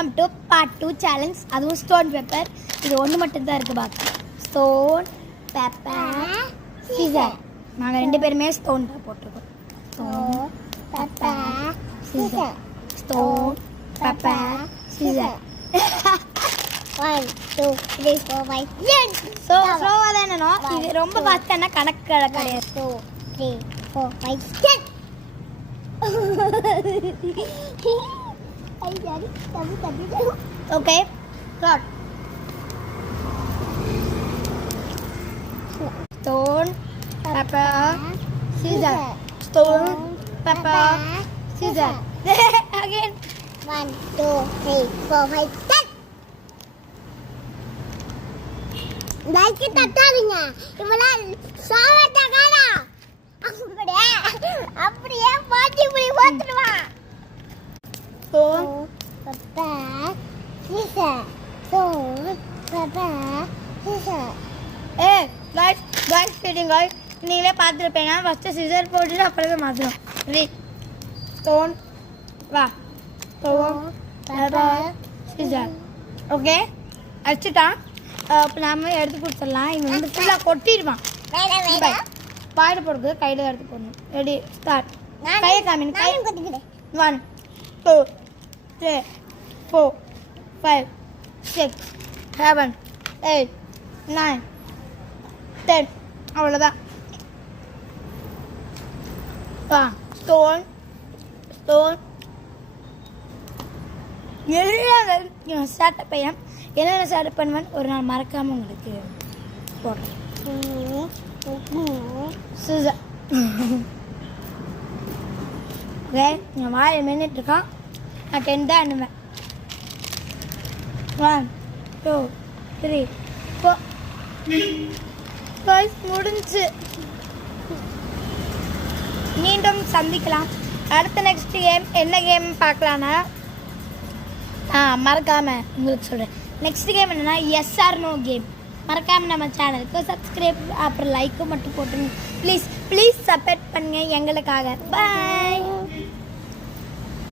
Welcome to part 2 challenge. அதுவும் stone paper. இது ஒன்று மட்டும்தான் இருக்குது பாக்கி. Stone paper Caesar. நாங்கள் 2 பேருமே ஸ்டோன் தான் போட்டிருக்கோம். Stone paper scissor. Stone paper Caesar. 1 2 3 4 5 6. So ஸ்லோவாக தான் என்னன்னா இது ரொம்ப பார்த்தா கணக்கு கிடையாது. 2 3 4 5 6. Okay start. Stone paper scissor. Stone paper scissor. Again 1 2 3 4 5 6. Like தட்டாதீங்க. இவளால் சாவட்டகாரா. அப்படியே பாட்டி புடி போட்டுடுவா. Stone paper scissor. Stone paper scissor. guys cheating guys. நீங்களே பார்த்துருப்பீங்க. ஃபஸ்ட்டு சிசர் போட்டுட்டு அப்புறம் மாற்றணும். ரெடி ஸ்டோன் வா ஸ்டோன் பேப்பர் சிசர். ஓகே அடிச்சுட்டான். இப்போ நாம எடுத்து கொடுத்துடலாம். இவன் வந்து ஃபுல்லாக கொட்டிடுவான். பாயிட போடுறது கையில் எடுத்து போடணும். Ready start. கையை காமின். கை 1 2 3 4 5 6 7 8 9 10. அவ்வளோதான். வா ஸ்டோன் ஸ்டோன் எல்லாம் ஸ்டார்ட் பையன் என்னென்ன ஸ்டார்ட் பண்ணுவேன் ஒரு நாள் மறக்காமல் உங்களுக்கு போடுறேன். சிசர். ஓகே என் வாயை மென்னுட்டுருக்கான். நான் 10 தான் எண்ணுவேன். 1 2 3 4 முடிஞ்சு. மீண்டும் சந்திக்கலாம். அடுத்த நெக்ஸ்ட் கேம் என்ன கேம் பார்க்கலான்னா மறக்காமல் உங்களுக்கு சொல்கிறேன். நெக்ஸ்ட் கேம் என்னென்னா எஸ் ஆர் நோ கேம். மறக்காமல் நம்ம சேனலுக்கு சப்ஸ்கிரைப் அப்புறம் லைக்கும் மட்டும் போட்டுருங்க. ப்ளீஸ் சப்போர்ட் பண்ணுங்கள் எங்களுக்காக. பாய்.